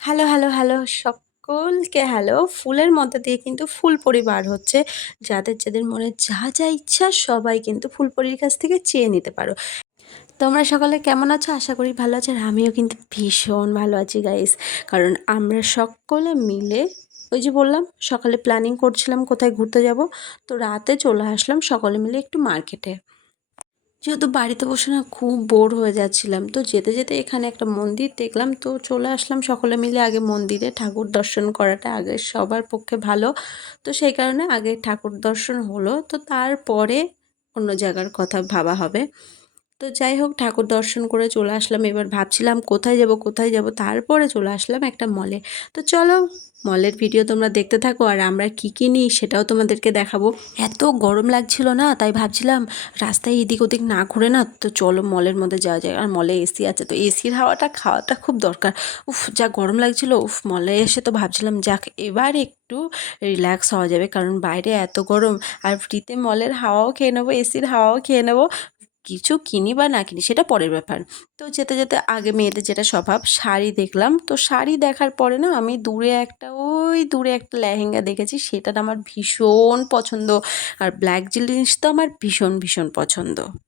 Hello hello hello সকলকে hello ফুলের মধ্যে দিয়ে কিন্তু ফুলপরি বার হচ্ছে। যাদের যাদের মনে যা যা ইচ্ছা সবাই কিন্তু ফুল ফুলপরির কাছ থেকে চেয়ে নিতে পারো। তোমরা সকলে কেমন আছো? আশা করি ভালো আছো। আর আমিও কিন্তু ভীষণ ভালো আছি গাইস কারণ আমরা সকলে মিলে, ওই যে বললাম, সকালে প্ল্যানিং করছিলাম কোথায় ঘুরতে যাব। তো রাতে চলে আসলাম সকলে মিলে একটু মার্কেটে যেহেতু বাড়িতে বসে না খুব বোর হয়ে যাচ্ছিলাম, তো যেতে যেতে এখানে একটা মন্দির দেখলাম, তো চলে আসলাম সকলে মিলে আগে মন্দিরে। ঠাকুর দর্শন করাটা আগে সবার পক্ষে ভালো, তো সেই কারণে আগে ঠাকুর দর্শন হলো, তো তারপরে অন্য জায়গার কথা ভাবা হবে। তো যাই হোক, ঠাকুর দর্শন করে চলে আসলাম। এবার ভাবছিলাম কোথায় যাব কোথায় যাব? তারপরে চলে আসলাম একটা মলে তো চলো মলের ভিডিও তোমরা দেখতে থাকো আর আমরা কী কী নিই সেটাও তোমাদেরকে দেখাবো। এত গরম লাগছিল না, তাই ভাবছিলাম রাস্তায় এদিক ওদিক না ঘুরে না, তো চলো মলের মধ্যে যাওয়া যায় আর মলে এসি আছে, তো এসির হাওয়াটা খাওয়াটা খুব দরকার। উফ, যা গরম লাগছিল, উফ মলে এসে তো ভাবছিলাম, যাক, এবার একটু রিল্যাক্স হওয়া যাবে। কারণ বাইরে এত গরম, আর ফ্রিতে মলের হাওয়াও খেয়ে নেব এসির হাওয়াও খেয়ে নেব। কিছু কিনি বা না কিনি, সেটা পরের ব্যাপার। তো যেতে যেতে আগে মেয়েদের যেটা স্বভাব, শাড়ি দেখলাম। তো শাড়ি দেখার পরে না আমি দূরে একটা, ওই দূরে একটা লেহেঙ্গা দেখেছি, সেটা আমার ভীষণ পছন্দ। আর ব্ল্যাক জিনিস তো আমার ভীষণ ভীষণ পছন্দ।